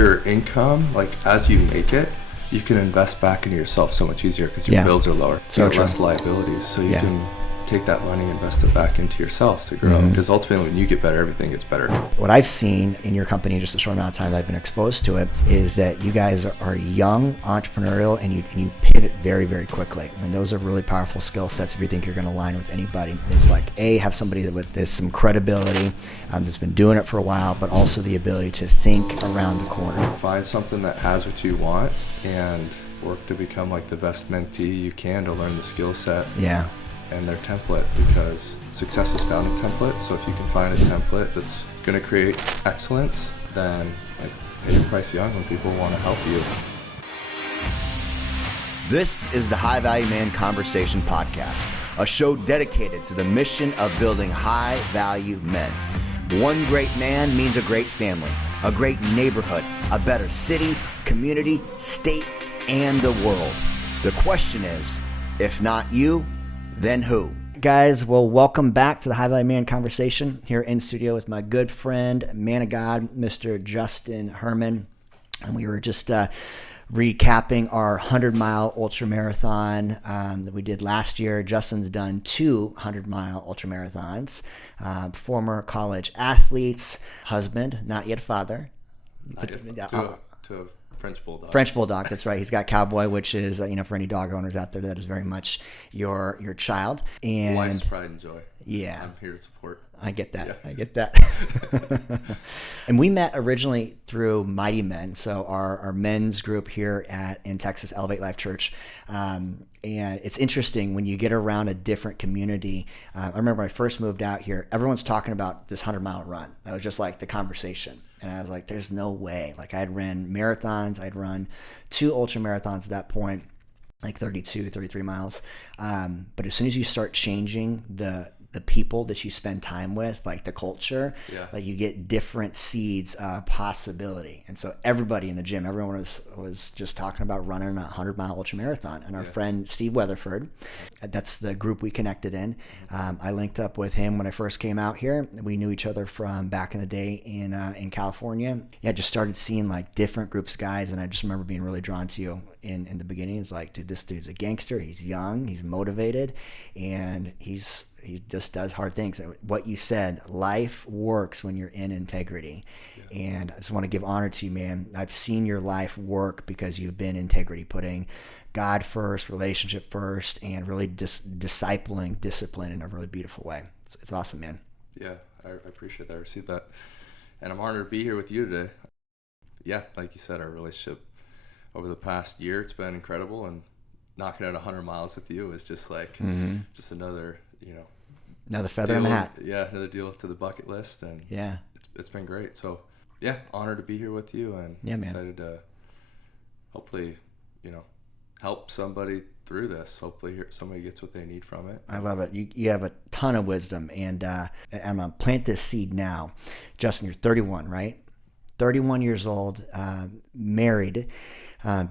your income, like as you make it, you can invest back into yourself so much easier because your bills are lower. So you have less liabilities, so you can take that money and invest it back into yourself to grow. Because ultimately, when you get better, everything gets better. What I've seen in your company in just a short amount of time that I've been exposed to it is that you guys are young, entrepreneurial, and you pivot very, very quickly. And those are really powerful skill sets if you think you're going to align with anybody. Is like, have somebody with this some credibility that's been doing it for a while, but also the ability to think around the corner. Find something that has what you want and work to become like the best mentee you can to learn the skill set. Yeah. And their template, because success is found in templates. So if you can find a template that's going to create excellence, then like pay your price young when people want to help you. This is the High Value Man Conversation Podcast, a show dedicated to the mission of building high value men. One great man means a great family, a great neighborhood, a better city, community, state, and the world. The question is, if not you, then who? Guys, well, welcome back to the High Value Man Conversation here in studio with my good friend, man of God, Mr. Justin Herman. And we were just recapping our 100-mile ultramarathon that we did last year. Justin's done 2 100-mile ultramarathons. Former college athletes, husband, not yet father. To a French Bulldog. French Bulldog, that's right. He's got Cowboy, which is, for any dog owners out there, that is very much your child. And life's pride and joy. Yeah. I'm here to support. I get that. Yeah. I get that. And we met originally through Mighty Men, so our men's group here in Texas, Elevate Life Church. And it's interesting when you get around a different community. I remember when I first moved out here, everyone's talking about this 100-mile run. That was just like the conversation. And I was like, there's no way. Like, I had ran marathons. I'd run 2 ultra marathons at that point, like 32, 33 miles. But as soon as you start changing the people that you spend time with, like the culture, like you get different seeds of possibility. And so everybody in the gym, everyone was just talking about running a 100-mile ultramarathon. And our friend Steve Weatherford, that's the group we connected in. I linked up with him when I first came out here. We knew each other from back in the day in California. Yeah, just started seeing like different groups of guys, and I just remember being really drawn to you in the beginning. It's like, dude, this dude's a gangster. He's young, he's motivated, and he just does hard things. What you said, life works when you're in integrity. Yeah. And I just want to give honor to you, man. I've seen your life work because you've been integrity, putting God first, relationship first, and really discipling discipline in a really beautiful way. It's awesome, man. Yeah, I appreciate that. I received that. And I'm honored to be here with you today. Yeah, like you said, our relationship over the past year, it's been incredible. And knocking out 100 miles with you is just like, just another, another feather in the hat. Yeah, another deal to the bucket list. And yeah, it's been great. So yeah, honored to be here with you, and excited to hopefully, help somebody through this. Hopefully somebody gets what they need from it. I love it. You have a ton of wisdom, and I'm going to plant this seed now. Justin, you're 31, right? 31 years old, married,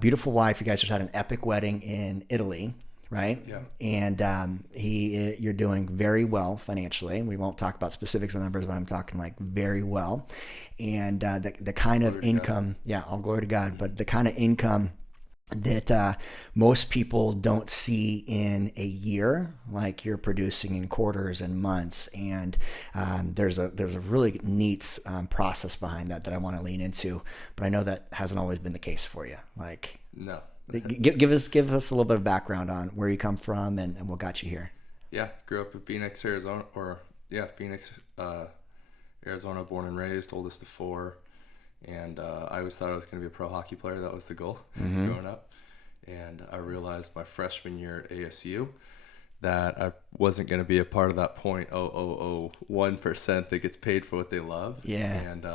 beautiful wife. You guys just had an epic wedding in Italy, right? Yeah. And you're doing very well financially. We won't talk about specifics of numbers, but I'm talking like very well. And the kind of income, all glory to God, but the kind of income that most people don't see in a year, like you're producing in quarters and months. And there's a really neat process behind that I want to lean into, but I know that hasn't always been the case for you. Like, no. give us a little bit of background on where you come from and what got you here. Yeah, grew up in Phoenix, Arizona, Arizona, born and raised, oldest of 4. And I always thought I was going to be a pro hockey player. That was the goal growing up. And I realized my freshman year at ASU that I wasn't going to be a part of that 0.0001% that gets paid for what they love. Yeah. And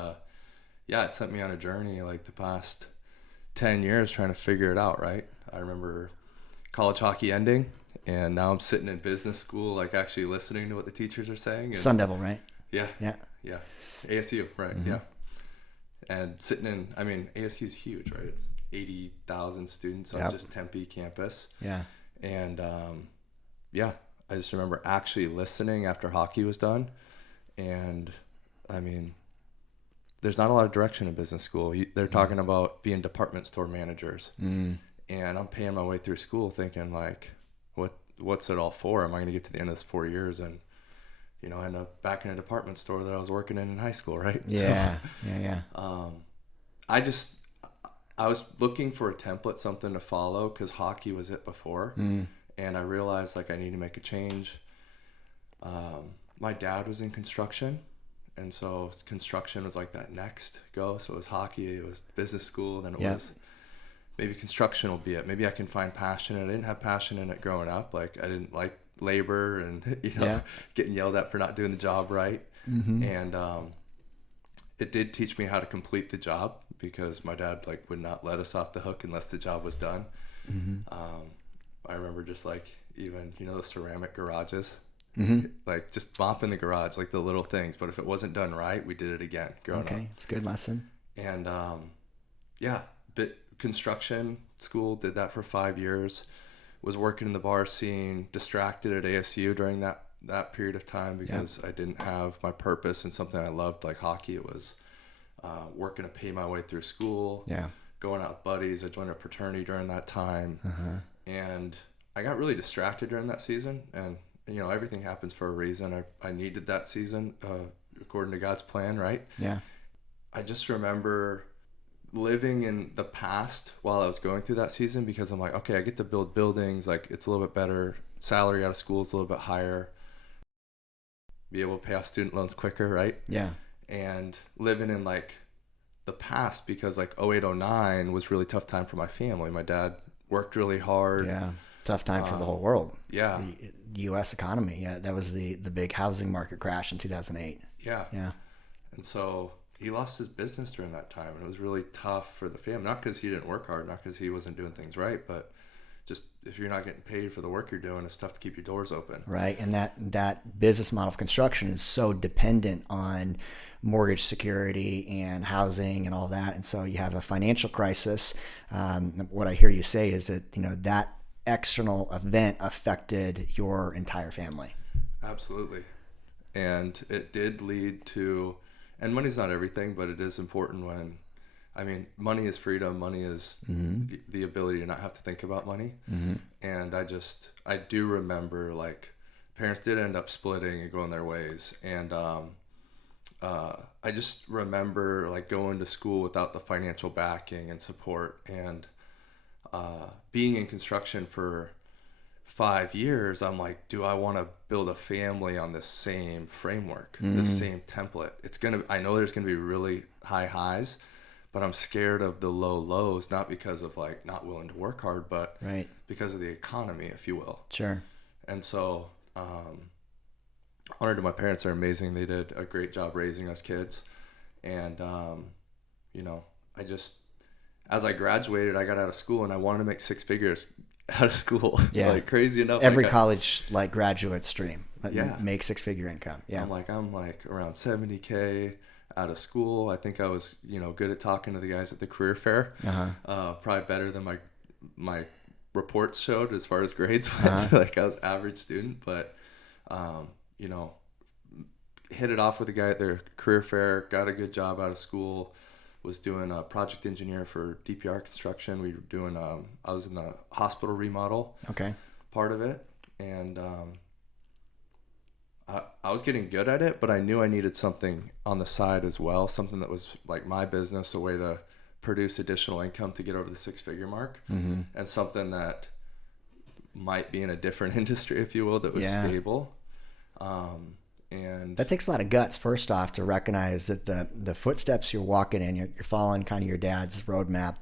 it sent me on a journey like the past 10 years trying to figure it out, right? I remember college hockey ending, and now I'm sitting in business school, like actually listening to what the teachers are saying. And, Sun Devil, right? Yeah. ASU, right, yeah. And sitting in, ASU is huge, right? It's 80,000 students on just Tempe campus. Yeah. And I just remember actually listening after hockey was done. And there's not a lot of direction in business school. They're talking about being department store managers. And I'm paying my way through school thinking like, what's it all for? Am I going to get to the end of this 4 years and, you know, end up back in a department store that I was working in high school, right? Yeah, I was looking for a template, something to follow, because hockey was it before. And I realized like I need to make a change. My dad was in construction, and so construction was like that next go. So it was hockey, it was business school, then it was maybe construction will be it. Maybe I can find passion. I didn't have passion in it growing up. Like I didn't like labor and, you know, getting yelled at for not doing the job right. And it did teach me how to complete the job, because my dad like would not let us off the hook unless the job was done. I remember just like, even, you know, the ceramic garages, like just mopping the garage, like the little things. But if it wasn't done right, we did it again growing up. Okay, it's a good lesson. And construction school, did that for 5 years. Was working in the bar scene, distracted at ASU during that period of time, because I didn't have my purpose and something I loved like hockey. It was working to pay my way through school, going out with buddies. I joined a fraternity during that time. And I got really distracted during that season. And, you know, everything happens for a reason. I needed that season according to God's plan, right? Yeah. I just remember living in the past while I was going through that season, because I'm like, okay, I get to build buildings. Like, it's a little bit better. Salary out of school is a little bit higher. Be able to pay off student loans quicker, right? Yeah. And living in like the past, because like 08, 09 was really tough time for my family. My dad worked really hard. Yeah. Tough time for the whole world. Yeah. The U.S. economy. Yeah. That was the big housing market crash in 2008. Yeah. Yeah. And so he lost his business during that time, and it was really tough for the family. Not because he didn't work hard, not because he wasn't doing things right, but just if you're not getting paid for the work you're doing, it's tough to keep your doors open. Right. And that business model of construction is so dependent on mortgage security and housing and all that. And so you have a financial crisis. What I hear you say is that, you know, that external event affected your entire family. Absolutely. And it did lead to, and money's not everything, but it is important when, I mean, money is freedom. Money is the ability to not have to think about money. And I do remember like parents did end up splitting and going their ways. And I just remember like going to school without the financial backing and support, and being in construction for 5 years. I'm like, do I want to build a family on this same framework, this same template? I know there's gonna be really high highs, but I'm scared of the low lows, not because of like not willing to work hard, but because of the economy, if you will. Sure. And so, honor to my parents, they're amazing. They did a great job raising us kids. And, you know, as I graduated, I got out of school and I wanted to make 6 figures out of school. Yeah. Like crazy enough. Every college like graduate's dream. Make 6-figure income. Yeah. I'm like around 70K out of school. I think I was, you know, good at talking to the guys at the career fair. Probably better than my reports showed as far as grades went. Like I was average student, but, you know, hit it off with a guy at their career fair, got a good job out of school, was doing a project engineer for DPR construction. We were doing, I was in the hospital remodel part of it. And I was getting good at it, but I knew I needed something on the side as well, something that was like my business, a way to produce additional income to get over the 6-figure mark, and something that might be in a different industry, if you will, that was stable. And that takes a lot of guts, first off, to recognize that the footsteps you're walking in, you're following kind of your dad's roadmap,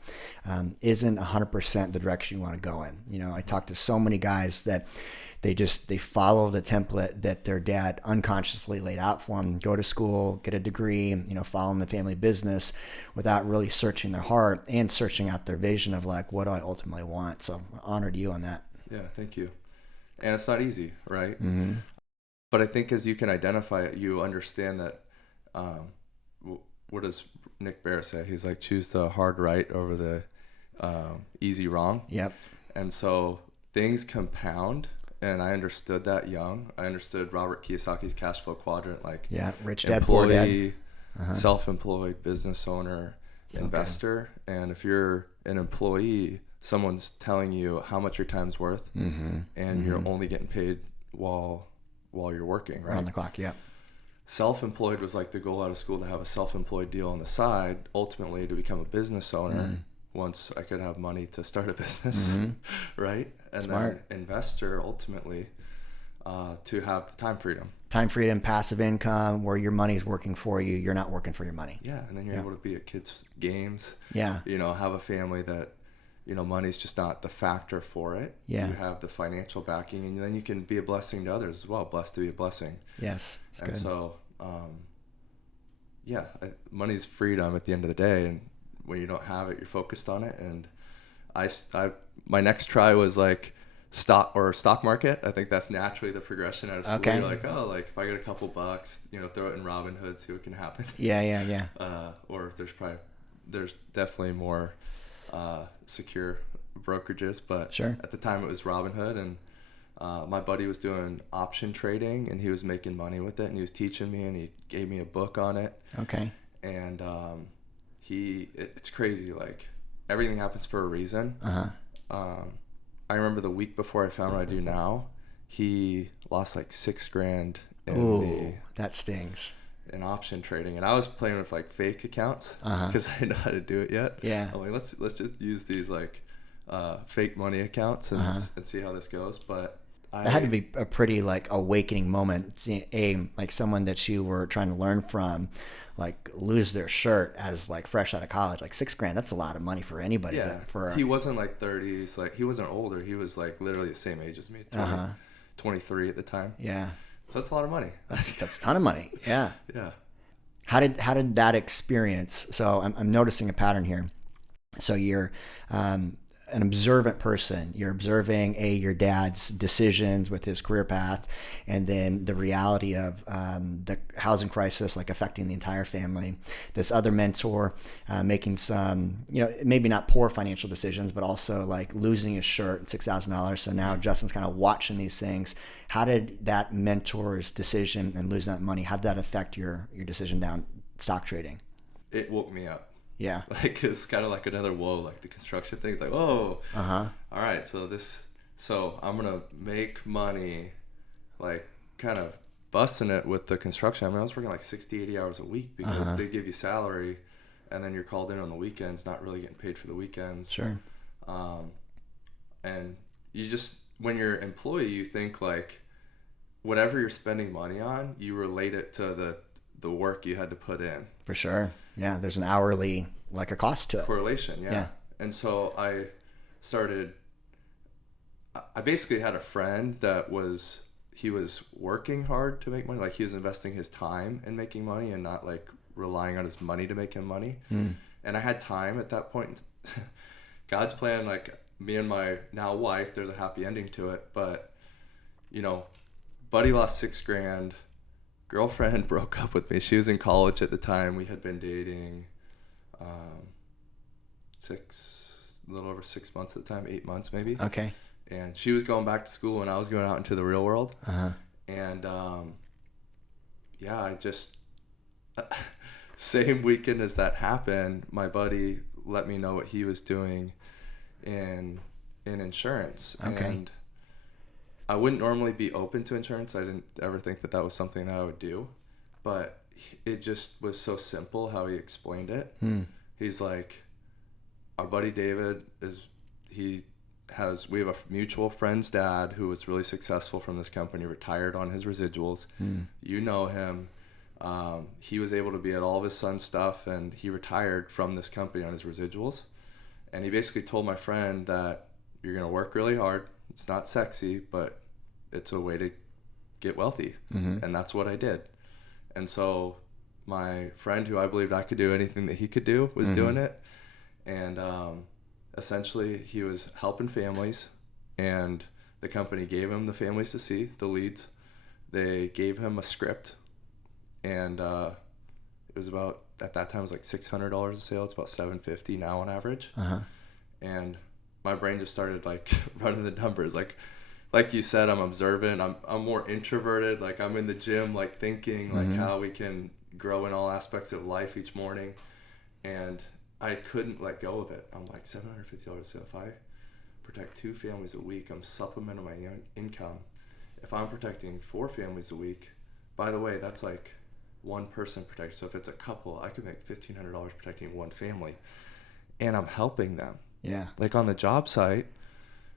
isn't 100% the direction you want to go in. You know, I talk to so many guys that they follow the template that their dad unconsciously laid out for them. Go to school, get a degree, you know, follow in the family business without really searching their heart and searching out their vision of like, what do I ultimately want? So honored you on that. Yeah, thank you. And it's not easy, right? But I think as you can identify it, you understand that, what does Nick Bear say? He's like, choose the hard right over the easy wrong. Yep. And so things compound. And I understood that young. I understood Robert Kiyosaki's cash flow quadrant, like rich dad, poor dad. self-employed, business owner, investor. And if you're an employee, someone's telling you how much your time's worth, and you're only getting paid while you're working, right? On the clock, yeah. Self-employed was like the goal out of school, to have a self-employed deal on the side, ultimately to become a business owner once I could have money to start a business, right? And Smart. then investor, ultimately, to have the time freedom. Time freedom, passive income, where your money's working for you. You're not working for your money. Yeah, and then you're able to be at kids' games. Yeah. Have a family that, money's just not the factor for it. Yeah. You have the financial backing, and then you can be a blessing to others as well. Blessed to be a blessing. Yes. And good. so, money's freedom at the end of the day, and when you don't have it, you're focused on it. And my next try was like stock market. I think that's naturally the progression out of school. Okay. You're like, if I get a couple bucks, throw it in Robinhood, see what can happen. Yeah. Or there's definitely more secure brokerages, but sure. At the time it was Robinhood, and my buddy was doing option trading, and he was making money with it, and he was teaching me, and he gave me a book on it. Okay. And it's crazy, like everything happens for a reason. I remember the week before I found what I do now, he lost like $6,000 that stings. in option trading, and I was playing with like fake accounts because I didn't know how to do it yet. Yeah. I'm like, let's just use these like fake money accounts and see how this goes. But that had to be a pretty like awakening moment. Seeing like someone that you were trying to learn from, like lose their shirt as like fresh out of college, like $6,000. That's a lot of money for anybody. Yeah. He wasn't like 30s, like he wasn't older. He was like literally the same age as me, 23 at the time. Yeah. So that's a lot of money. That's a ton of money. Yeah. Yeah. How did that experience? So I'm noticing a pattern here. So you're an observant person. You're observing your dad's decisions with his career path, and then the reality of the housing crisis, like affecting the entire family. This other mentor making some, maybe not poor financial decisions, but also like losing his shirt, $6,000. So now Justin's kind of watching these things. How did that mentor's decision and losing that money, how did that affect your decision down stock trading? It woke me up. Yeah. Like it's kind of like another whoa, like the construction thing. It's like, whoa. All right, so I'm gonna make money, like kind of busting it with the construction. I mean, I was working like 60, 80 hours a week because they give you salary, and then you're called in on the weekends, not really getting paid for the weekends. Sure. And you just, when you're an employee, you think like whatever you're spending money on, you relate it to the work you had to put in. For sure. Yeah, there's an hourly, like a cost to it. Correlation, yeah. And so I basically had a friend that he was working hard to make money. Like he was investing his time in making money and not like relying on his money to make him money. And I had time at that point. God's plan, like me and my now wife, there's a happy ending to it. But, buddy lost $6,000. Girlfriend broke up with me. She was in college at the time. We had been dating a little over 6 months at the time, 8 months maybe. Okay. And she was going back to school and I was going out into the real world. And I just same weekend as that happened, my buddy let me know what he was doing in insurance. Okay. And I wouldn't normally be open to insurance. I didn't ever think that was something that I would do, but it just was so simple how he explained it. He's like, our buddy David we have a mutual friend's dad who was really successful from this company, retired on his residuals. You know him. He was able to be at all of his son's stuff, and he retired from this company on his residuals. And he basically told my friend that you're going to work really hard. It's not sexy, but it's a way to get wealthy. And that's what I did. And so my friend, who I believed I could do anything that he could do, was doing it. And essentially he was helping families, and the company gave him the families to see, the leads. They gave him a script, and it was about, at that time it was like $600 a sale. It's about $750 now on average. And my brain just started like running the numbers. Like you said, I'm observant. I'm more introverted. Like I'm in the gym, like thinking like how we can grow in all aspects of life each morning, and I couldn't let go of it. I'm like, $750. So if I protect 2 families a week, I'm supplementing my income. If I'm protecting 4 families a week, by the way, that's like one person protected. So if it's a couple, I could make $1,500 protecting 1 family, and I'm helping them. Yeah. Like on the job site,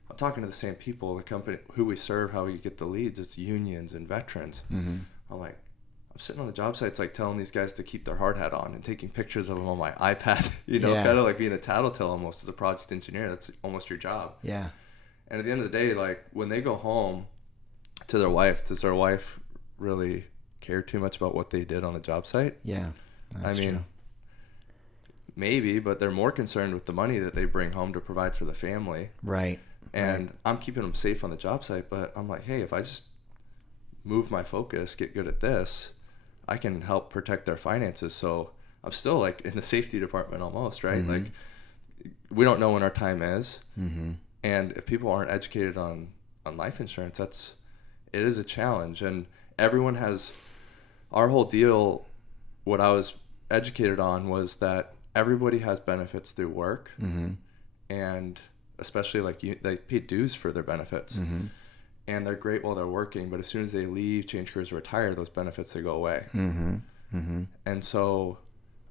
I'm talking to the same people, the company, who we serve, how we get the leads. It's unions and veterans. Mm-hmm. I'm like, I'm sitting on the job sites, like telling these guys to keep their hard hat on and taking pictures of them on my iPad, you know, kind of like being a tattletale almost as a project engineer. That's almost your job. Yeah. And at the end of the day, like when they go home to their wife, does their wife really care too much about what they did on the job site? Yeah. That's true. Maybe, but they're more concerned with the money that they bring home to provide for the family. Right. And I'm keeping them safe on the job site, but I'm like, hey, if I just move my focus, get good at this, I can help protect their finances. So I'm still like in the safety department almost, right? Mm-hmm. Like we don't know when our time is. Mm-hmm. And if people aren't educated on life insurance, it is a challenge. And everyone has, our whole deal, what I was educated on was that everybody has benefits through work. Mm-hmm. And especially like they pay dues for their benefits. Mm-hmm. And they're great while they're working, but as soon as they leave, change careers, retire, those benefits, they go away. Mm-hmm. Mm-hmm. And so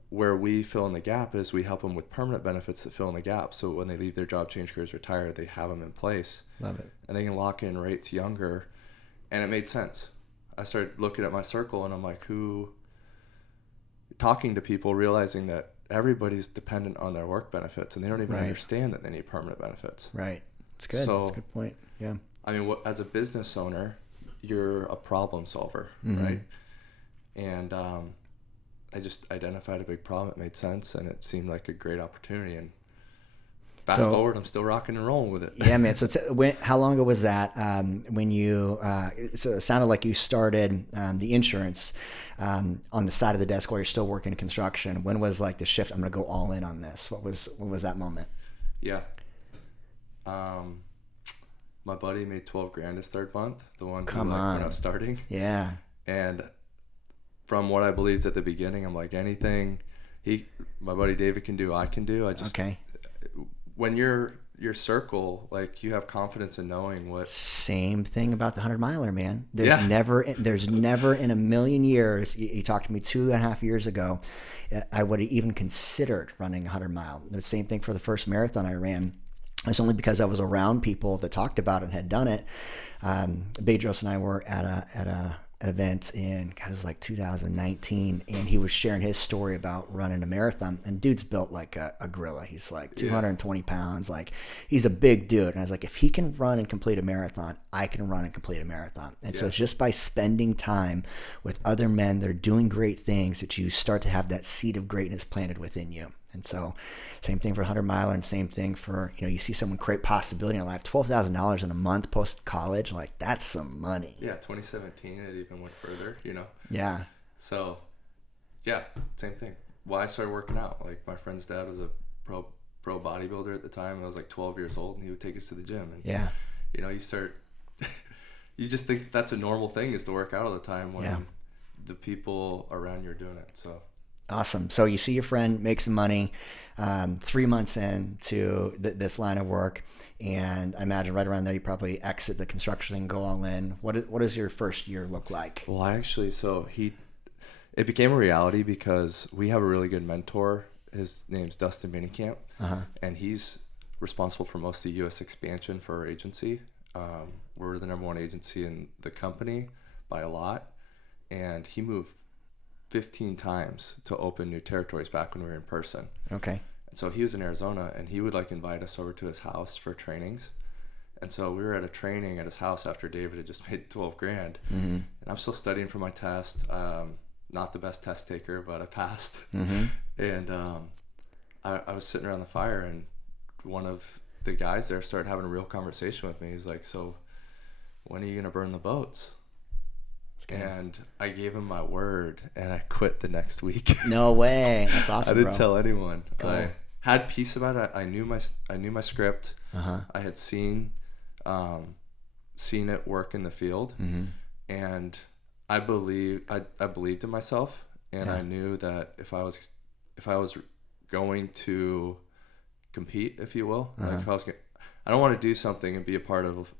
where we fill in the gap is we help them with permanent benefits that fill in the gap. So when they leave their job, change careers, retire, they have them in place. Love it. And they can lock in rates younger. And it made sense. I started looking at my circle and I'm like, talking to people, realizing that everybody's dependent on their work benefits and they don't even understand that they need permanent benefits. Right. It's good. That's a good point. Yeah. I mean, as a business owner, you're a problem solver, mm-hmm. right? And I just identified a big problem. It made sense, and it seemed like a great opportunity. And fast forward, I'm still rocking and rolling with it. Yeah, man. So how long ago was that when you it sounded like you started the insurance on the side of the desk while you're still working in construction? When was like the shift? I'm going to go all in on this. What was that moment? Yeah. My buddy made $12,000 his 3rd month. The one who when I was starting. Yeah. And from what I believed at the beginning, I'm like, anything my buddy David can do, I can do. When your circle, like you have confidence in knowing what. Same thing about the 100-miler, man. There's never in a million years. You talked to me 2.5 years ago. I would have even considered running a 100-mile. The same thing for the first marathon I ran. It's only because I was around people that talked about it and had done it. Bedros and I were at an event in, it was like 2019, and he was sharing his story about running a marathon. And dude's built like a gorilla. He's like 220 pounds. Like he's a big dude. And I was like, if he can run and complete a marathon, I can run and complete a marathon. And so it's just by spending time with other men that are doing great things that you start to have that seed of greatness planted within you. And so same thing for 100-miler and same thing for, you see someone create possibility in their life, $12,000 in a month post-college, like that's some money. Yeah, 2017, it even went further, Yeah. So, yeah, same thing. Why I started working out. Like my friend's dad was a pro bodybuilder at the time. I was like 12 years old and he would take us to the gym. And, you start, you just think that's a normal thing is to work out all the time when the people around you are doing it, so. Awesome. So you see your friend make some money 3 months into this line of work, and I imagine right around there you probably exit the construction and go all in. What does your first year look like? Well, it became a reality because we have a really good mentor. His name's Justin Herman, and he's responsible for most of the U.S. expansion for our agency. We're the #1 agency in the company by a lot, and he moved 15 times to open new territories back when we were in person. Okay. And so he was in Arizona and he would like invite us over to his house for trainings. And so we were at a training at his house after David had just made $12,000. Mm-hmm. And I'm still studying for my test. Not the best test taker, but I passed. Mm-hmm. And I was sitting around the fire and one of the guys there started having a real conversation with me. He's like, so when are you going to burn the boats? And I gave him my word and I quit the next week. No way. That's awesome. I didn't tell anyone. Cool. I had peace about it. I knew my script. I had seen it work in the field. Mm-hmm. And I believed in myself, And I knew that if I was going to compete, if you will, like if I don't want to do something and be a part of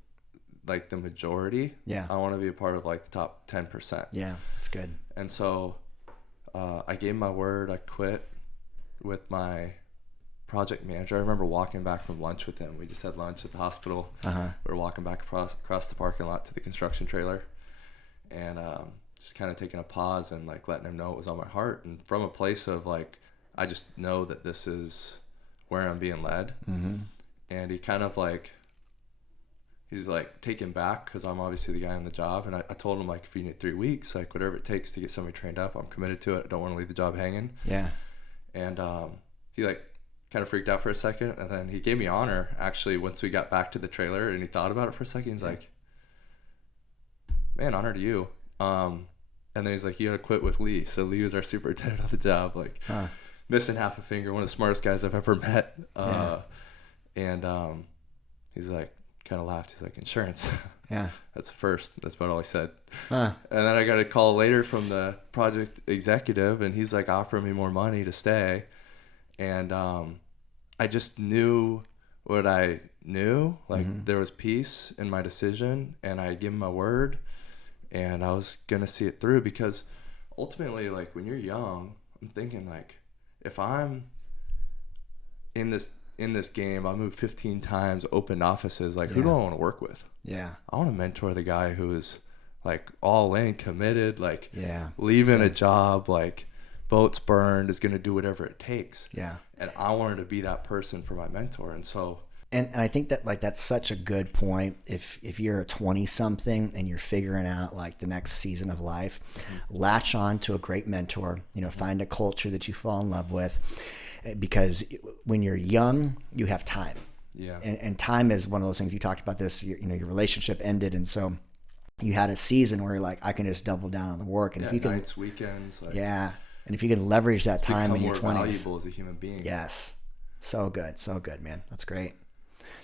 like the majority. Yeah. I want to be a part of like the top 10%. Yeah, that's good. And so I gave my word. I quit with my project manager. I remember walking back from lunch with him. We just had lunch at the hospital. We were walking back across the parking lot to the construction trailer, and just kind of taking a pause and like letting him know it was on my heart. And from a place of like, I just know that this is where I'm being led. And he kind of like, he's like taken back because I'm obviously the guy on the job. And I told him, like, if you need 3 weeks, like whatever it takes to get somebody trained up, I'm committed to it. I don't want to leave the job hanging. Yeah. And he like kind of freaked out for a second. And then he gave me honor actually once we got back to the trailer, and he thought about it for a second. He's like, man, honor to you. And then he's like, you gotta quit with Lee. So Lee was our superintendent on the job, like missing half a finger, one of the smartest guys I've ever met. And he's like, kind of laughed. He's like, insurance. Yeah. That's the first. That's about all he said. And then I got a call later from the project executive, and he's like offering me more money to stay. And I just knew what I knew. Like there was peace in my decision, and I gave him my word, and I was going to see it through, because ultimately, like when you're young, I'm thinking like, if I'm in this game, I moved 15 times, opened offices, like who do I want to work with? Yeah. I want to mentor the guy who is like all in, committed, like Yeah. leaving a job, like boats burned, is going to do whatever it takes. Yeah. And I wanted to be that person for my mentor. And so, and I think that like that's such a good point. If you're a 20 something and you're figuring out like the next season of life, latch on to a great mentor, find a culture that you fall in love with, because when you're young, you have time. Yeah. And time is one of those things. You talked about this, your relationship ended. And so you had a season where you're like, I can just double down on the work. And if you can, nights, weekends. Like, yeah. And if you can leverage that time in your 20s. Become more valuable as a human being. Yes. So good, man. That's great.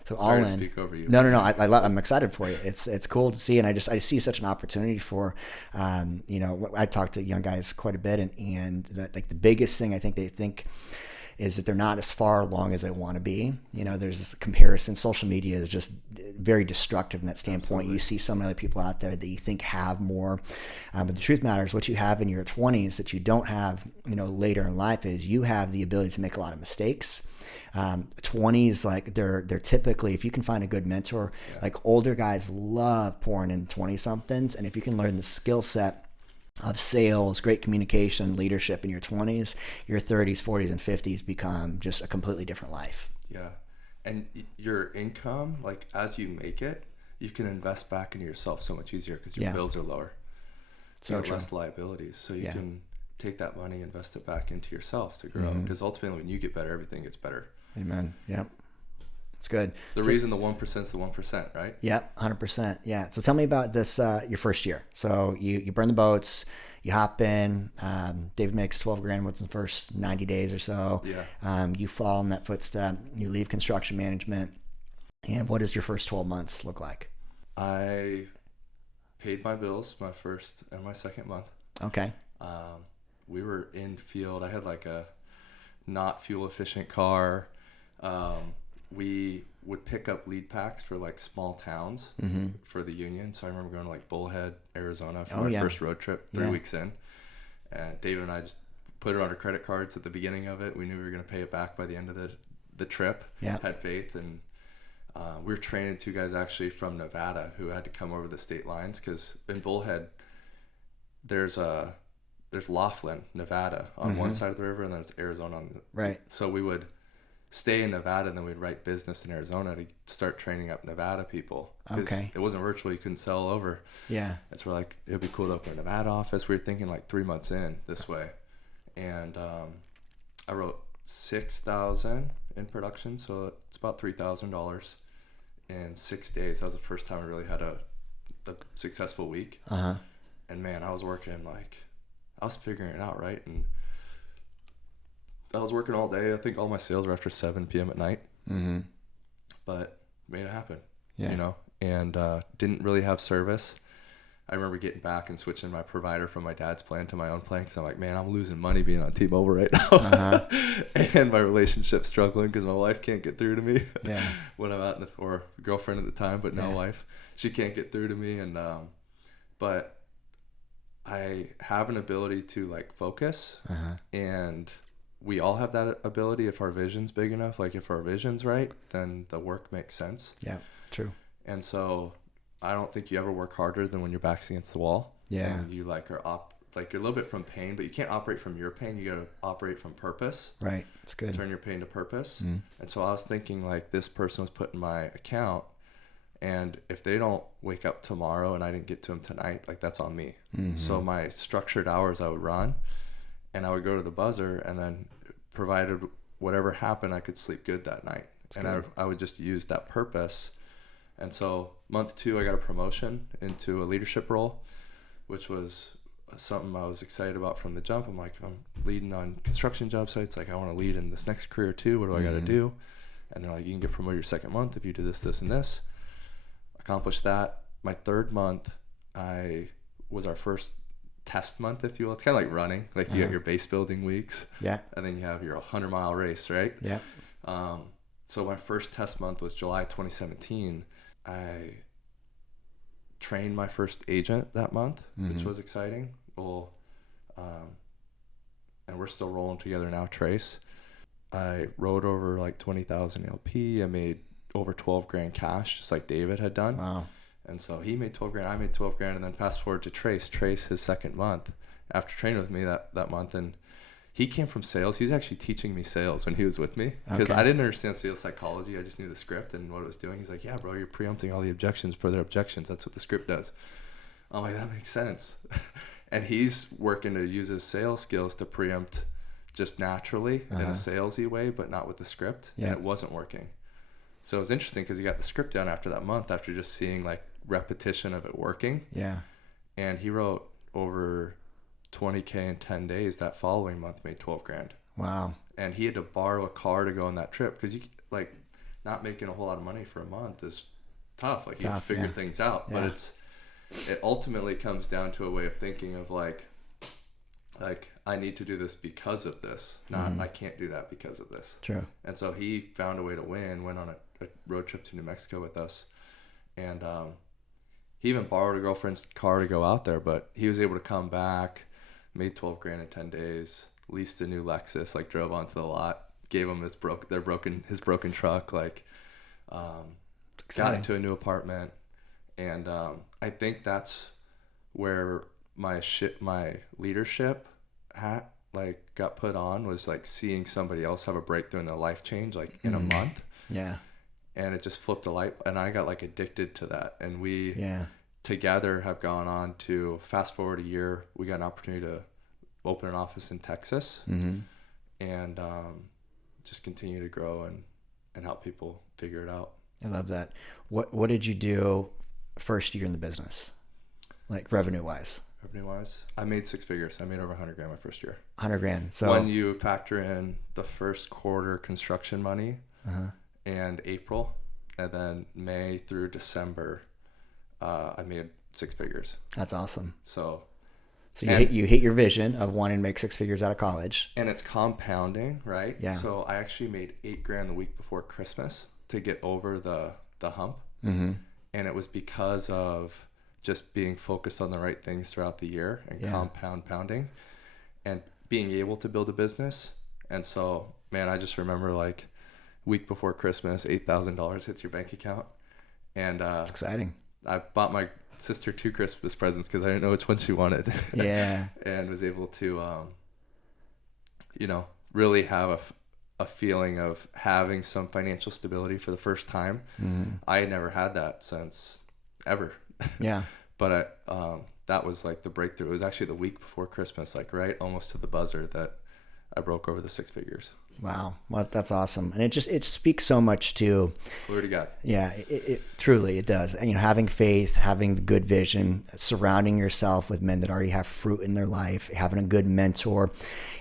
So Sorry all to in. speak over you. No. I'm excited for you. It's cool to see, and I see such an opportunity for, I talk to young guys quite a bit, and the biggest thing I think they think is that they're not as far along as they want to be. There's this comparison. Social media is just very destructive in that standpoint. Absolutely. You see so many other people out there that you think have more. But the truth matters, what you have in your 20s that you don't have, later in life, is you have the ability to make a lot of mistakes. 20s, like they're typically, if you can find a good mentor, like older guys love pouring in 20 somethings. And if you can learn the skill set of sales, great communication, leadership in your 20s, your 30s, 40s, and 50s become just a completely different life. Yeah. And your income, like as you make it, you can invest back into yourself so much easier because your bills are lower. So you have less liabilities. So you can take that money, invest it back into yourself to grow. Because ultimately when you get better, everything gets better. Amen. Yep. It's good. The reason the 1% is the 1%, right? Yep, 100%. Yeah. So tell me about this, your first year. So you burn the boats, you hop in, David makes 12 grand within the first 90 days or so. Yeah. You fall in that footstep, you leave construction management. And what does your first 12 months look like? I paid my bills my first and my second month. Okay. We were in field. I had like a not fuel efficient car. We would pick up lead packs for like small towns for the union. So I remember going to like Bullhead, Arizona for my first road trip 3 weeks in. And David and I just put it on our credit cards at the beginning of it. We knew we were going to pay it back by the end of the trip. Yeah. Had faith. And we were training 2 guys actually from Nevada who had to come over the state lines, because in Bullhead, there's Laughlin, Nevada on one side of the river, and then it's Arizona on the right. So we would stay in Nevada, and then we'd write business in Arizona to start training up Nevada people. It wasn't virtual. You couldn't sell over. Yeah. And so we're like, it would be cool to open a Nevada office. We were thinking like 3 months in this way. And I wrote $6,000 in production. So it's about $3,000 in 6 days. That was the first time I really had a successful week. And man, I was working I was figuring it out, right? And I was working all day. I think all my sales were after 7 p.m. at night. But made it happen, and didn't really have service. I remember getting back and switching my provider from my dad's plan to my own plan because I'm like, man, I'm losing money being on T-Mobile right now. And my relationship's struggling because my wife can't get through to me when I'm out or girlfriend at the time, but now wife. She can't get through to me. And but I have an ability to like focus and we all have that ability if our vision's big enough. Like if our vision's right, then the work makes sense. Yeah, true. And so I don't think you ever work harder than when your back's against the wall. Yeah. And you like are you're a little bit from pain, but you can't operate from your pain. You got to operate from purpose. Right. It's good. Turn your pain to purpose. Mm-hmm. And so I was thinking like this person was put in my account, and if they don't wake up tomorrow and I didn't get to them tonight, like that's on me. Mm-hmm. So my structured hours I would run, and I would go to the buzzer, and then provided whatever happened, I could sleep good that night. That's and good. I would just use that purpose. And so month 2, I got a promotion into a leadership role, which was something I was excited about from the jump. I'm like, I'm leading on construction job sites. Like I want to lead in this next career too. What do I got to do? And they're like, you can get promoted your second month if you do this, this, and this. Accomplished that. My 3rd month, I was our first test month, if you will. It's kind of like running. Like you got your base building weeks. Yeah. And then you have your 100-mile race, right? Yeah. So my first test month was July 2017. I trained my first agent that month, which was exciting. Well, and we're still rolling together now, Trace. I rode over like 20,000 LP. I made over 12 grand cash, just like David had done. Wow. And so he made 12 grand, I made 12 grand. And then fast forward to Trace his second month after training with me that month. And he came from sales. He was actually teaching me sales when he was with me because I didn't understand sales psychology. I just knew the script and what it was doing. He's like, yeah, bro, you're preempting all the objections for their objections. That's what the script does. I'm like, that makes sense. And he's working to use his sales skills to preempt just naturally in a salesy way, but not with the script. Yeah. And it wasn't working. So it was interesting because he got the script down after that month after just seeing like repetition of it working. Yeah. And he wrote over 20K in 10 days. That following month made 12 grand. Wow. And he had to borrow a car to go on that trip because you like not making a whole lot of money for a month is tough. Like you have to figure things out, but it ultimately comes down to a way of thinking of like I need to do this because of this, not I can't do that because of this. True. And so he found a way to win, went on a road trip to New Mexico with us, and he even borrowed a girlfriend's car to go out there, but he was able to come back, made 12 grand in 10 days, leased a new Lexus, like drove onto the lot, gave him his broken truck, like got into a new apartment. And I think that's where my leadership hat like got put on, was like seeing somebody else have a breakthrough in their life change like in a month. Yeah. And it just flipped a light, and I got like addicted to that. And we together have gone on to fast forward a year. We got an opportunity to open an office in Texas and just continue to grow and help people figure it out. I love that. What did you do first year in the business, like revenue wise? I made 6 figures. I made over 100 grand my first year. 100 grand. So when you factor in the first quarter construction money and April, and then May through December, I made 6 figures. That's awesome. So you hit your vision of wanting to make 6 figures out of college. And it's compounding, right? Yeah. So I actually made 8 grand the week before Christmas to get over the hump. Mm-hmm. And it was because of just being focused on the right things throughout the year and compounding and being able to build a business. And so, man, I just remember like week before Christmas, $8,000 hits your bank account. And exciting. I bought my sister 2 Christmas presents because I didn't know which one she wanted. Yeah. And was able to, really have a feeling of having some financial stability for the first time. Mm-hmm. I had never had that since ever. Yeah. But that was like the breakthrough. It was actually the week before Christmas, like right almost to the buzzer, that I broke over the 6 figures. Wow. Well, that's awesome. And it speaks so much to, glory to God. Yeah, it truly, it does. And, having faith, having good vision, surrounding yourself with men that already have fruit in their life, having a good mentor.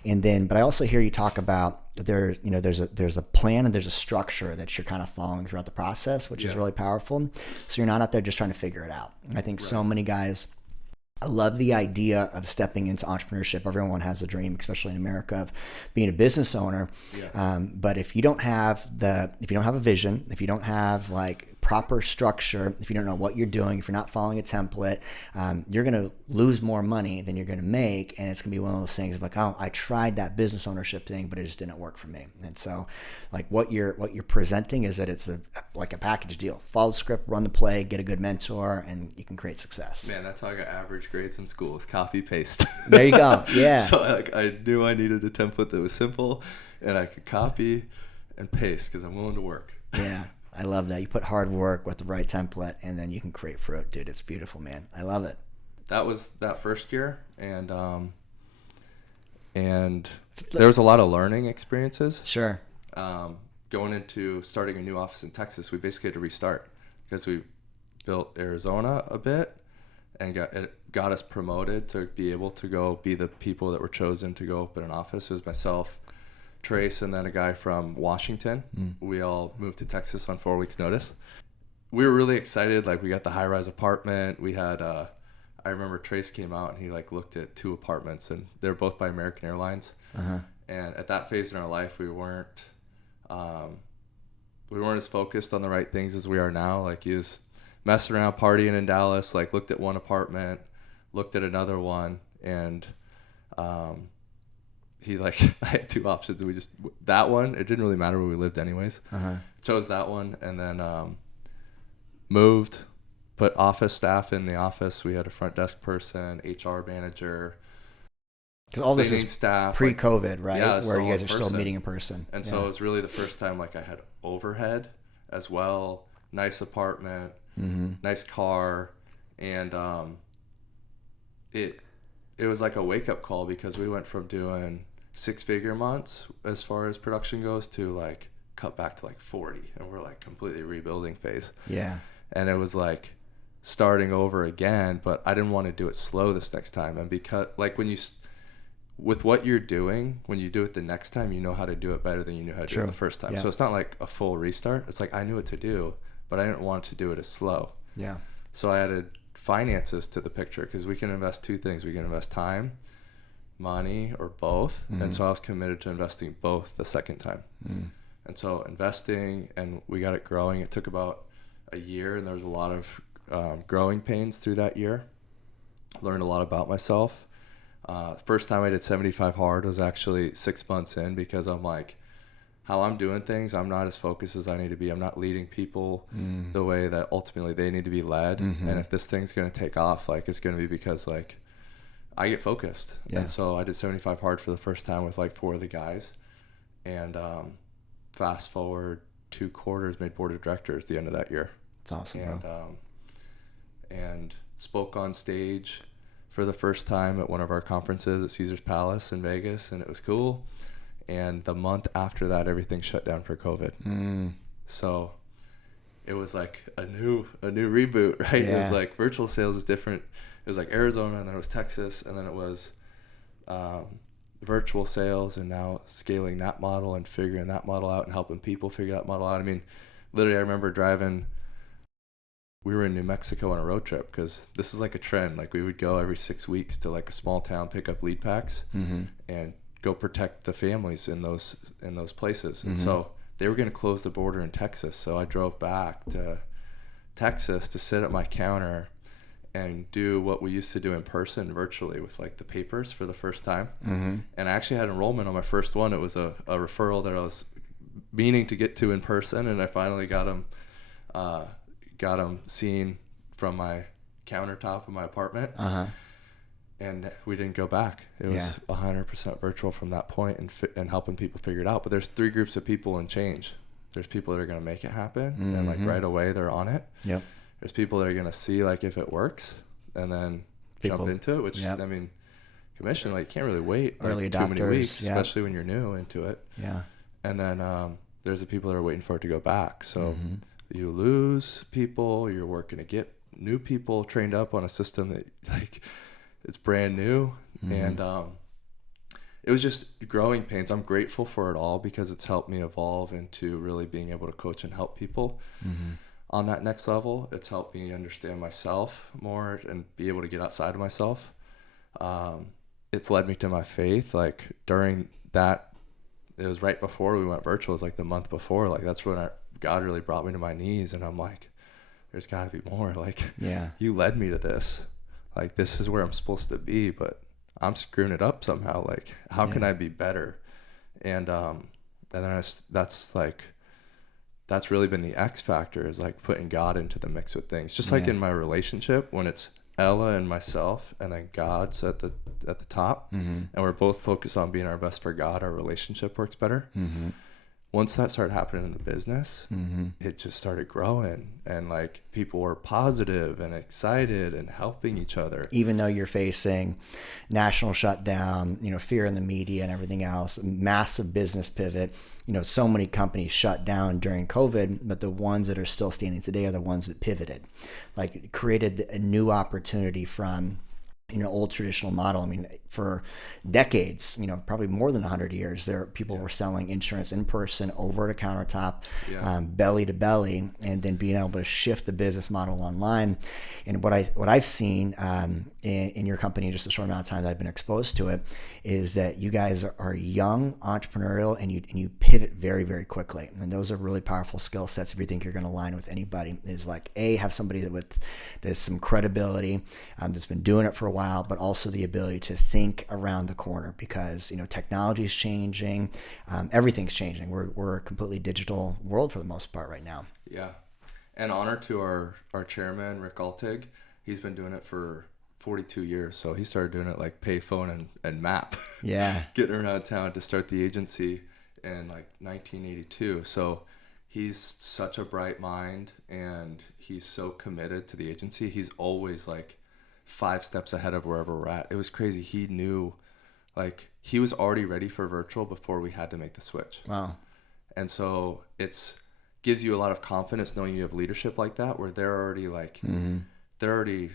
But I also hear you talk about there's a plan and there's a structure that you're kind of following throughout the process, which is really powerful. So you're not out there just trying to figure it out. I think so many guys I love the idea of stepping into entrepreneurship. Everyone has a dream, especially in America, of being a business owner. Yeah. But if you don't have a vision, if you don't have like proper structure, if you don't know what you're doing, if you're not following a template, you're going to lose more money than you're going to make. And it's going to be one of those things of like, oh, I tried that business ownership thing, but it just didn't work for me. And so like what you're presenting is that it's like a package deal. Follow the script, run the play, get a good mentor, and you can create success. Man, that's how I got average grades in school, is copy paste. There you go. Yeah. So like I knew I needed a template that was simple and I could copy and paste because I'm willing to work. Yeah. I love that. You put hard work with the right template and then you can create fruit, dude. It's beautiful, man. I love it. That was that first year, and there was a lot of learning experiences. Sure. Going into starting a new office in Texas, we basically had to restart because we built Arizona a bit and got us promoted to be able to go be the people that were chosen to go open an office. It was myself, Trace, and then a guy from Washington. We all moved to Texas on 4 weeks notice. We were really excited. Like, we got the high-rise apartment. We had I remember Trace came out and he like looked at 2 apartments, and they're both by American Airlines. And at that phase in our life, we weren't as focused on the right things as we are now. Like, he was messing around partying in Dallas, like looked at one apartment, looked at another one, and he like, I had 2 options. We just, that one, it didn't really matter where we lived anyways. Chose that one, and then moved, put office staff in the office. We had a front desk person, HR manager, because all this is staff, pre-COVID, right? Yeah, where you guys are still meeting in person. And so it was really the first time like I had overhead as well, nice apartment, nice car, and it was like a wake-up call, because we went from doing 6-figure months as far as production goes to like cut back to like 40, and we're like completely rebuilding phase. Yeah. And it was like starting over again, but I didn't want to do it slow this next time. And because like with what you're doing, when you do it the next time, you know how to do it better than you knew how to do it the first time. Yeah. So it's not like a full restart. It's like I knew what to do, but I didn't want to do it as slow. Yeah. So I added finances to the picture, because we can invest 2 things. We can invest time, money, or both. And so I was committed to investing both the second time. And so investing, and we got it growing. It took about a year, and there was a lot of growing pains through that year. Learned a lot about myself. First time I did 75 hard was actually 6 months in, because I'm like, how I'm doing things, I'm not as focused as I need to be. I'm not leading people the way that ultimately they need to be led. And if this thing's going to take off, like, it's going to be because like I get focused. And so I did 75 hard for the first time with like 4 of the guys, and fast forward 2 quarters, made board of directors the end of that year. It's awesome. And and spoke on stage for the first time at one of our conferences at Caesar's Palace in Vegas, and it was cool. And the month after that, everything shut down for COVID. So it was like a new reboot, right? Yeah. It was like virtual sales is different. It was like Arizona, and then it was Texas, and then it was virtual sales, and now scaling that model and figuring that model out and helping people figure that model out. I mean, literally, I remember we were in New Mexico on a road trip, because this is like a trend. Like, we would go every 6 weeks to like a small town, pick up lead packs, and go protect the families in those places. And so they were going to close the border in Texas. So I drove back to Texas to sit at my counter and do what we used to do in person virtually with like the papers for the first time. And I actually had enrollment on my first one. It was a referral that I was meaning to get to in person, and I finally got them seen from my countertop of my apartment. And we didn't go back. It was 100% virtual from that point, and helping people figure it out. But there's 3 groups of people in change. There's people that are going to make it happen, and like right away they're on it. Yep. There's people that are going to see like if it works and then jump into it, which I mean, commission, like, you can't really wait early too many weeks, yeah. especially when you're new into it. Yeah. And then there's the people that are waiting for it to go back. So you lose people, you're working to get new people trained up on a system that like it's brand new. And it was just growing pains. I'm grateful for it all, because it's helped me evolve into really being able to coach and help people. on that next level. It's helped me understand myself more and be able to get outside of myself. It's led me to my faith. Like during that, it was right before we went virtual. It was like the month before. Like that's when God really brought me to my knees, and I'm like, there's got to be more. Like, you led me to this. Like, this is where I'm supposed to be, but I'm screwing it up somehow. Like, how can I be better? And then that's really been the X factor, is like putting God into the mix with things. Just like in my relationship, when it's Ella and myself, and then God's at the top, and we're both focused on being our best for God, our relationship works better. Once that started happening in the business, it just started growing, and like people were positive and excited and helping each other. Even though you're facing national shutdown, fear in the media and everything else, massive business pivot, so many companies shut down during COVID, but the ones that are still standing today are the ones that pivoted, like created a new opportunity from old traditional model. I mean, for decades, probably more than 100 years, people were selling insurance in person, over the countertop, belly to belly, and then being able to shift the business model online. And what I've seen in your company in just a short amount of time that I've been exposed to it is that you guys are young, entrepreneurial, and you pivot very, very quickly. And those are really powerful skill sets if you think you're going to align with anybody. Is like have somebody there's some credibility, that's been doing it for a while, but also the ability to think around the corner, because technology is changing, everything's changing. We're a completely digital world for the most part right now. Yeah, and honor to our chairman, Rick Altig. He's been doing it for 42 years, so he started doing it like payphone and map. Yeah, getting around town to start the agency in like 1982. So he's such a bright mind, and he's so committed to the agency. He's always like 5 steps ahead of wherever we're at. It was crazy. He knew, like, he was already ready for virtual before we had to make the switch. Wow. And so gives you a lot of confidence knowing you have leadership like that, where they're already like, they're already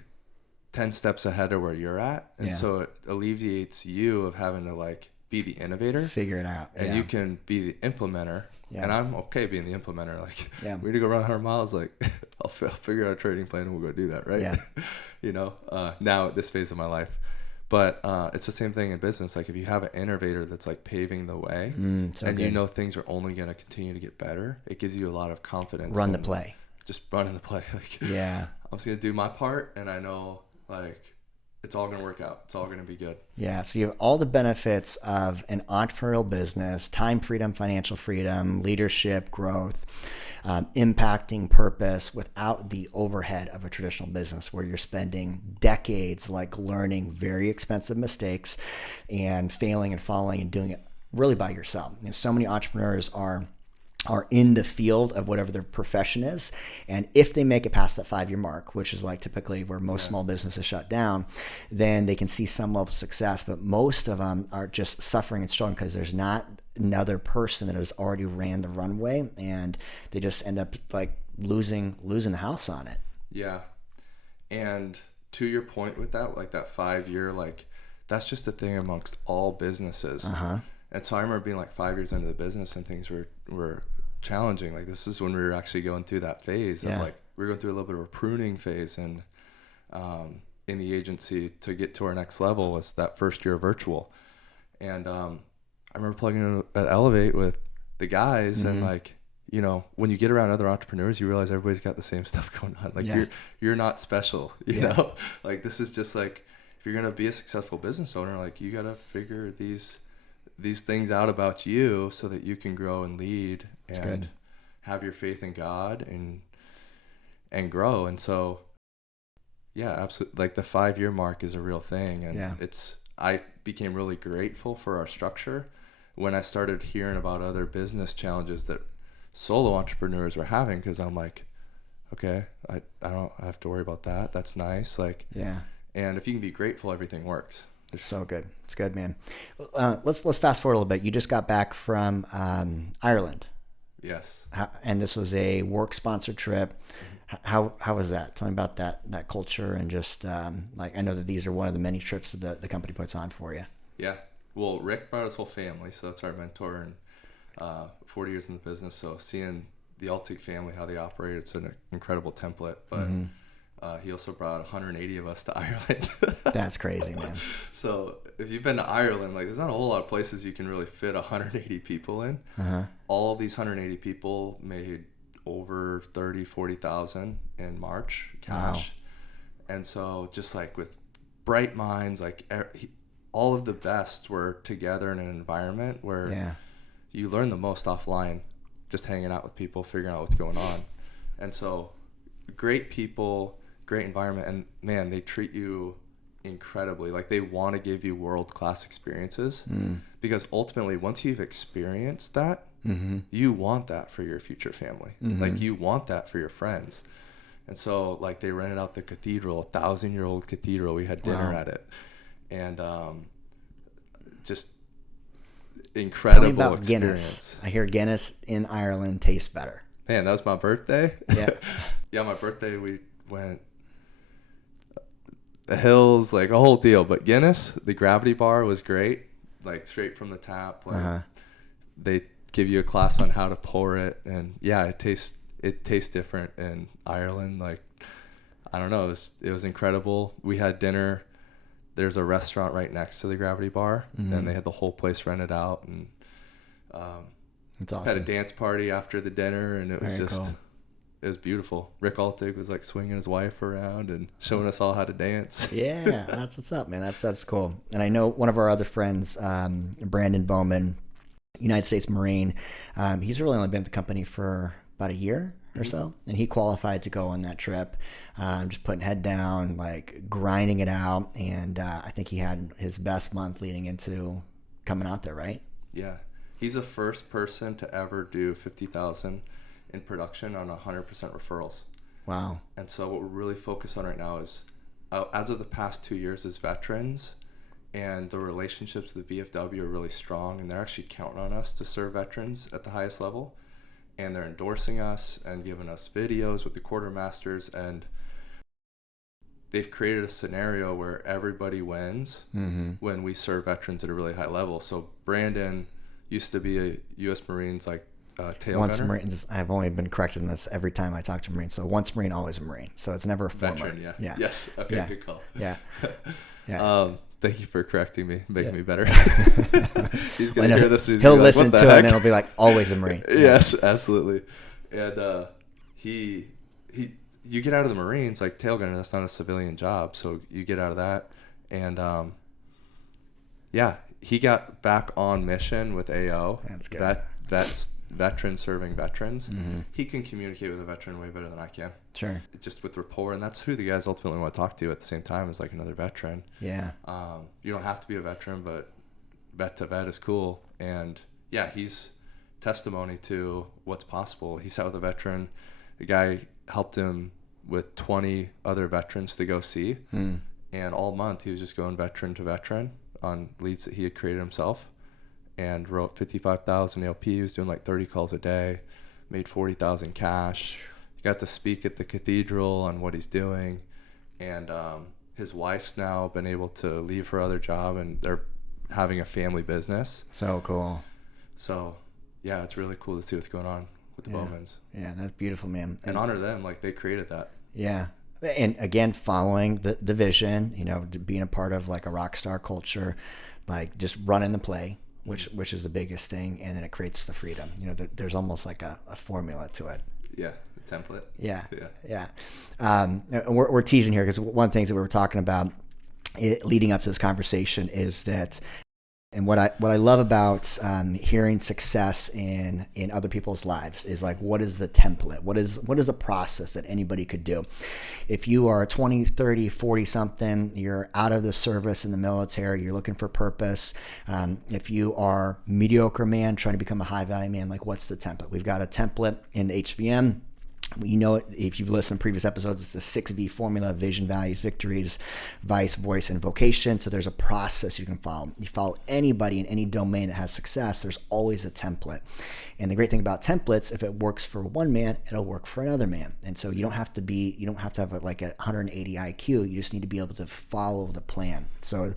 10 steps ahead of where you're at. And so it alleviates you of having to like be the innovator, figure it out. And you can be the implementer. And I'm okay being the implementer. Like, we need to go run 100 miles. Like, I'll figure out a training plan and we'll go do that, right? Yeah. Now at this phase of my life. But it's the same thing in business. Like, if you have an innovator that's like paving the way, so and good. Things are only going to continue to get better, it gives you a lot of confidence. Run the play. Just running the play. Like, I'm just going to do my part, and I know, like, it's all going to work out. It's all going to be good. Yeah. So you have all the benefits of an entrepreneurial business: time freedom, financial freedom, leadership, growth, impacting purpose, without the overhead of a traditional business where you're spending decades like learning very expensive mistakes and failing and falling and doing it really by yourself. So many entrepreneurs are in the field of whatever their profession is, and if they make it past that 5-year mark, which is like typically where most small businesses shut down, then they can see some level of success. But most of them are just suffering and struggling because there's not another person that has already ran the runway, and they just end up like losing the house on it. Yeah. And to your point with that, like that 5-year, like that's just a thing amongst all businesses. And so I remember being like 5 years into the business, and things were challenging. Like, this is when we were actually going through that phase of like, we were going through a little bit of a pruning phase, and in the agency to get to our next level was that first year of virtual. And I remember plugging in at Elevate with the guys, and like, when you get around other entrepreneurs, you realize everybody's got the same stuff going on. Like, you're not special, you know? Like, this is just like, if you're going to be a successful business owner, like, you got to figure these things out about you so that you can grow and lead and have your faith in God and grow. And so, absolutely. Like, the 5-year mark is a real thing. And I became really grateful for our structure when I started hearing about other business challenges that solo entrepreneurs were having, because I'm like, okay, I don't have to worry about that. That's nice. Like, and if you can be grateful, everything works. It's so good. It's good, man. Let's fast forward a little bit. You just got back from Ireland. Yes. And this was a work-sponsored trip. How was that? Tell me about that culture, and just like, I know that these are one of the many trips that the company puts on for you. Yeah. Well, Rick brought his whole family, so that's our mentor, and 40 years in the business. So seeing the Altig family, how they operate. It's an incredible template, but he also brought 180 of us to Ireland. That's crazy, man. So if you've been to Ireland, like there's not a whole lot of places you can really fit 180 people in. All of these 180 people made over 40,000 in March cash. Wow. And so just like with bright minds, like all of the best were together in an environment where you learn the most offline, just hanging out with people, figuring out what's going on. And so great people, great environment, and man, they treat you incredibly. Like they want to give you world-class experiences because ultimately once you've experienced that, you want that for your future family. Like you want that for your friends. And so like they rented out the cathedral, 1,000-year-old cathedral. We had dinner at it, and just incredible Tell me about experience. Guinness. I hear Guinness in Ireland tastes better. Man, that was my birthday. Yeah. Yeah, my birthday we went the hills, like a whole deal. But Guinness, the gravity bar was great, like straight from the tap. Like they give you a class on how to pour it, and yeah, it tastes different in Ireland. Like I don't know, it was incredible. We had dinner. There's a restaurant right next to the gravity bar, and they had the whole place rented out, and that's awesome. Had a dance party after the dinner, and it was Very just cool. It was beautiful. Rick Altig was like swinging his wife around and showing us all how to dance. Yeah, that's what's up, man. That's cool. And I know one of our other friends, Brandon Bowman, United States Marine, he's really only been at the company for about a year or so, and he qualified to go on that trip, just putting head down, like grinding it out, and I think he had his best month leading into coming out there, right? Yeah, he's the first person to ever do 50,000 in production on 100% referrals. Wow. And so what we're really focused on right now is, as of the past 2 years, is veterans, and the relationships with the VFW are really strong, and they're actually counting on us to serve veterans at the highest level, and they're endorsing us and giving us videos with the quartermasters, and they've created a scenario where everybody wins when we serve veterans at a really high level. So Brandon used to be a U.S. Marines, like tail Once gunner. Marine, I've only been corrected in this every time I talk to Marines. So once Marine, always a Marine. So it's never a former. Veteran, yeah. Yes. Okay, Yeah. good call. Yeah. Yeah. Thank you for correcting me, making me better. He's I gonna know hear this. And he's he'll gonna be like, listen "What the to it heck?" and it'll be like always a Marine. Yes, absolutely. And you get out of the Marines, like tail gunner, that's not a civilian job, so you get out of that, and he got back on mission with AO. That's good. Veterans serving veterans. He can communicate with a veteran way better than I can. Sure. Just with rapport, and that's who the guys ultimately want to talk to at the same time, is like another veteran. Yeah. You don't have to be a veteran, but vet to vet is cool. And yeah, he's testimony to what's possible. He sat with a veteran. The guy helped him with 20 other veterans to go see. And all month he was just going veteran to veteran on leads that he had created himself, and wrote 55,000 ALP. He was doing like 30 calls a day, made 40,000 cash. He got to speak at the cathedral on what he's doing. And his wife's now been able to leave her other job, and they're having a family business. So cool. So yeah, it's really cool to see what's going on with the Bowmans. Yeah, that's beautiful, man. And honor them, like they created that. Yeah. And again, following the vision, being a part of like a rock star culture, like just running the play, which is the biggest thing. And then it creates the freedom. There's almost like a formula to it. Yeah, the template. Yeah. We're teasing here because one of the things that we were talking about leading up to this conversation is that, and what I love about hearing success in other people's lives is like, what is the template? What is the process that anybody could do? If you are 20, 30, 40 something, you're out of the service in the military, you're looking for purpose. If you are mediocre man trying to become a high value man, like what's the template? We've got a template in HVM. You know, if you've listened to previous episodes, it's the 6V formula: vision, values, victories, vice, voice, and vocation. So there's a process you can follow. You follow anybody in any domain that has success, there's always a template. And the great thing about templates, if it works for one man, it'll work for another man. And so you don't have to have like a 180 IQ. You just need to be able to follow the plan. So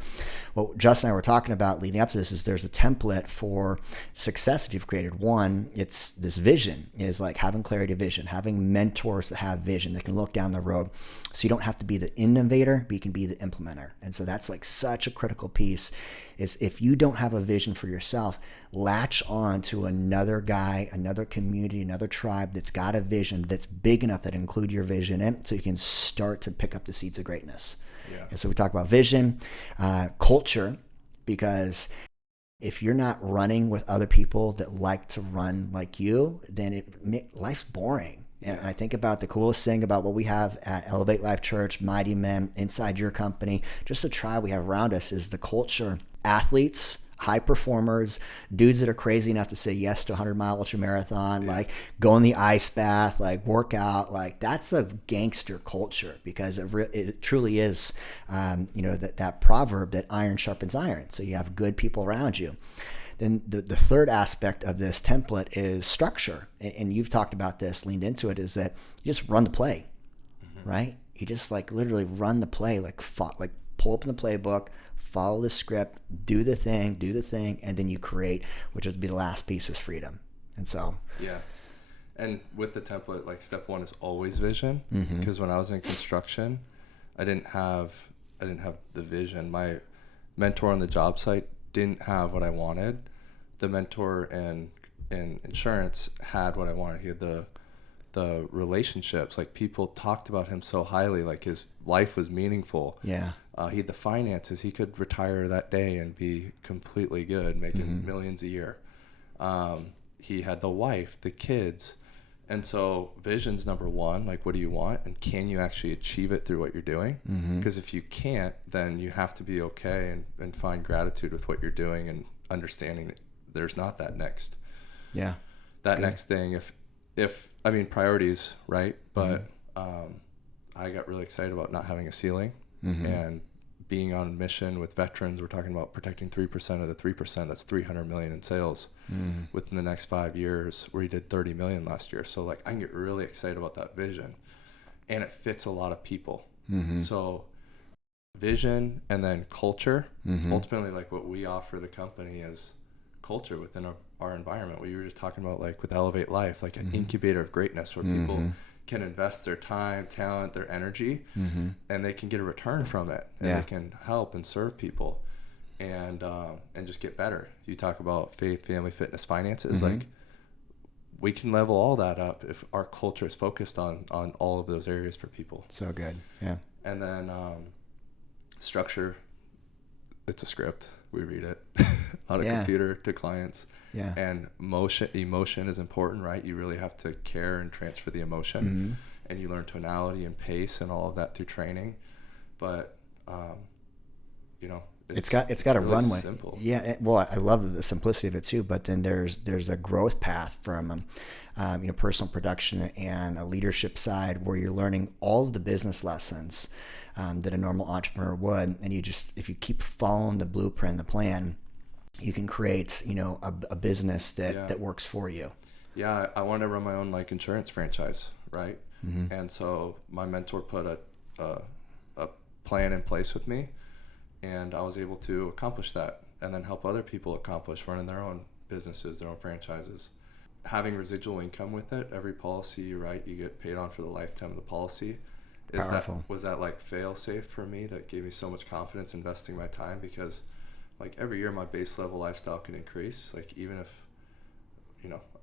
what Justin and I were talking about leading up to this is there's a template for success that you've created. One, it's this vision, is like having clarity of vision, having mentors that have vision that can look down the road. So you don't have to be the innovator, but you can be the implementer. And so that's like such a critical piece, is if you don't have a vision for yourself, latch on to another guy, another community, another tribe that's got a vision that's big enough that include your vision in, so you can start to pick up the seeds of greatness. Yeah. And so we talk about vision, culture, because if you're not running with other people that like to run like you, then life's boring. And I think about the coolest thing about what we have at Elevate Life Church, Mighty Men, inside your company, just the tribe we have around us, is the culture. Athletes, high performers, dudes that are crazy enough to say yes to a 100-mile ultramarathon, like go in the ice bath, like work out, like that's a gangster culture, because it truly is, that proverb that iron sharpens iron. So you have good people around you. Then the third aspect of this template is structure. And you've talked about this, leaned into it, is that you just run the play, right? You just like literally run the play, like pull open the playbook, follow the script, do the thing, and then you create, which would be the last piece, is freedom. And so. Yeah. And with the template, like step one is always vision. Because when I was in construction, I didn't have the vision. My mentor on the job site didn't have what I wanted. The mentor in insurance had what I wanted. He had the relationships. Like people talked about him so highly, like his life was meaningful. Yeah. He had the finances. He could retire that day and be completely good, making millions a year. He had the wife, the kids. And so vision's number one, like what do you want? And can you actually achieve it through what you're doing? Because if you can't, then you have to be okay and find gratitude with what you're doing and understanding that there's not that next. Yeah. That next thing, if priorities, right? But I got really excited about not having a ceiling and being on a mission with veterans. We're talking about protecting 3% of the 3%. That's 300 million in sales within the next 5 years, where he did 30 million last year. So like I can get really excited about that vision, and it fits a lot of people. So vision and then culture. Ultimately, like what we offer the company is culture within our environment. What you were just talking about, like with Elevate Life, like an incubator of greatness where people can invest their time, talent, their energy, and they can get a return from it, and they can help and serve people, and just get better. You talk about faith, family, fitness, finances. Like we can level all that up if our culture is focused on all of those areas for people. So good. Yeah. And then structure, it's a script. We read it on a computer to clients. Yeah. And emotion is important, right? You really have to care and transfer the emotion, and you learn tonality and pace and all of that through training. But it's got a really runway. Simple. Yeah. Well, I love the simplicity of it too. But then there's a growth path from personal production and a leadership side, where you're learning all of the business lessons that a normal entrepreneur would, and if you keep following the blueprint, the plan, you can create, a business that works for you. Yeah, I wanted to run my own like insurance franchise, right? And so my mentor put a plan in place with me, and I was able to accomplish that, and then help other people accomplish running their own businesses, their own franchises. Having residual income with it, every policy you write, you get paid on for the lifetime of the policy. Was that like fail safe for me that gave me so much confidence investing my time? Because like every year my base level lifestyle can increase, like even if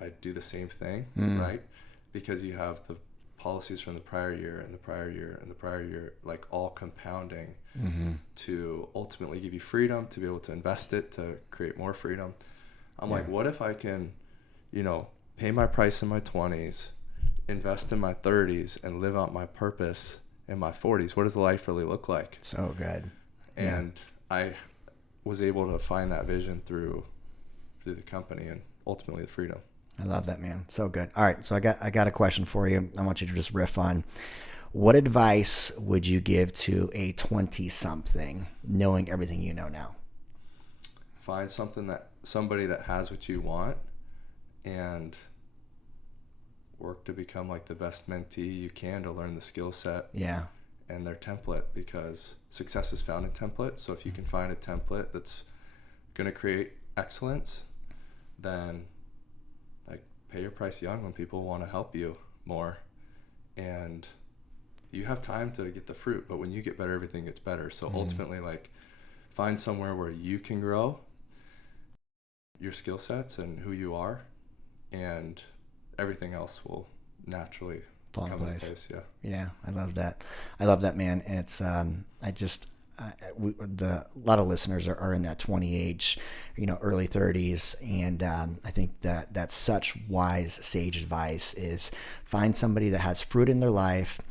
I do the same thing, right? Because you have the policies from the prior year and the prior year and the prior year, like all compounding to ultimately give you freedom to be able to invest it to create more freedom. I'm like, what if I can pay my price in my 20s, invest in my 30s, and live out my purpose in my 40s? What does life really look like? So good. And I was able to find that vision through the company and ultimately the freedom. I love that, man. So good. All right. So I got a question for you. I want you to just riff on, what advice would you give to a 20-something knowing everything you know now? Find somebody that has what you want and work to become like the best mentee you can to learn the skill set. Yeah. And their template, because success is found in templates. So if you can find a template that's going to create excellence, then like pay your price young when people want to help you more. And you have time to get the fruit, but when you get better, everything gets better. So ultimately, like, find somewhere where you can grow your skill sets and who you are, and everything else will naturally fall in place. Yeah, I love that, man. And it's a lot of listeners are in that 20 age, early 30s, and I think that's such wise, sage advice. Is find somebody that has fruit in their life,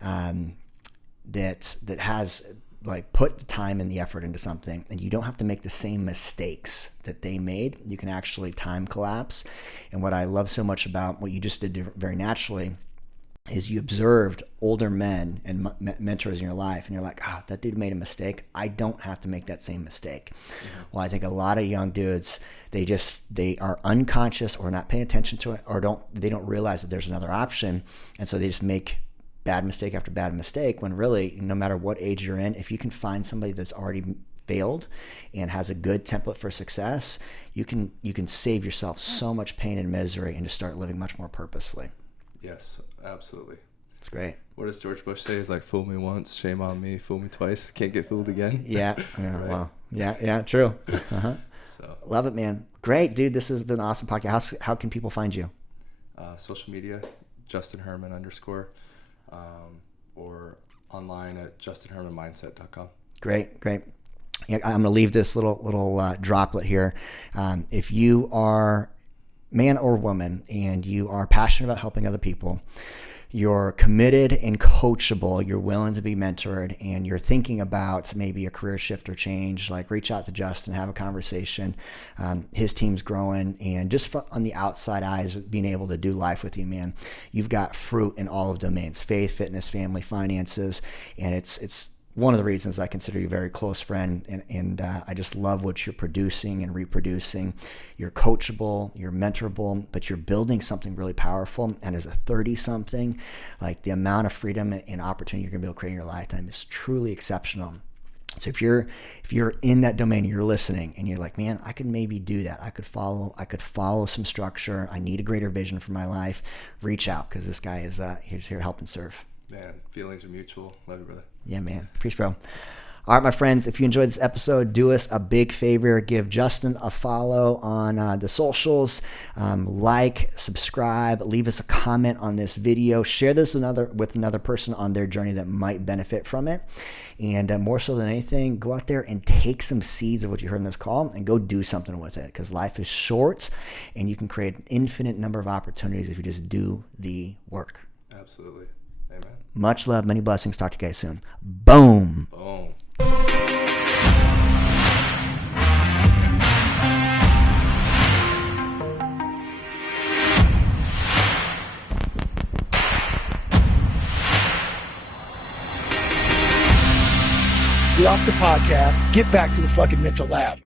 that has like put the time and the effort into something, and you don't have to make the same mistakes that they made. You can actually time collapse. And what I love so much about what you just did very naturally is you observed older men and mentors in your life, and you're like, that dude made a mistake. I don't have to make that same mistake. Yeah. Well, I think a lot of young dudes, they are unconscious or not paying attention to it, or they don't realize that there's another option, and so they just make bad mistake after bad mistake, when really, no matter what age you're in, if you can find somebody that's already failed and has a good template for success, you can save yourself so much pain and misery and just start living much more purposefully. Yes, absolutely. It's great. What does George Bush say? He's like, fool me once, shame on me. Fool me twice, can't get fooled again. Yeah. Right? Wow. Yeah, true. Uh-huh. So love it, man. Great, dude. This has been an awesome podcast. How can people find you? Social media, Justin Herman _ or online at justinhermanmindset.com. Great. Yeah, I'm going to leave this little droplet here. If you are man or woman and you are passionate about helping other people, you're committed and coachable, you're willing to be mentored, and you're thinking about maybe a career shift or change, like reach out to Justin, have a conversation. His team's growing, and just on the outside eyes, being able to do life with you, man, you've got fruit in all of domains: faith, fitness, family, finances, and it's one of the reasons I consider you a very close friend, and I just love what you're producing and reproducing. You're coachable, you're mentorable, but you're building something really powerful. And as a 30-something, like, the amount of freedom and opportunity you're going to be able to create in your lifetime is truly exceptional. So if you're in that domain, you're listening, and you're like, man, I could maybe do that. I could follow some structure. I need a greater vision for my life. Reach out, because this guy is he's here to help and serve. Man, feelings are mutual. Love you, brother. Yeah, man. Peace, bro. All right, my friends, if you enjoyed this episode, do us a big favor. Give Justin a follow on the socials. Like, subscribe, leave us a comment on this video. Share this with another person on their journey that might benefit from it. And more so than anything, go out there and take some seeds of what you heard in this call and go do something with it, because life is short and you can create an infinite number of opportunities if you just do the work. Absolutely. Amen. Much love, many blessings. Talk to you guys soon. Boom. Boom. Get off the podcast. Get back to the fucking mental lab.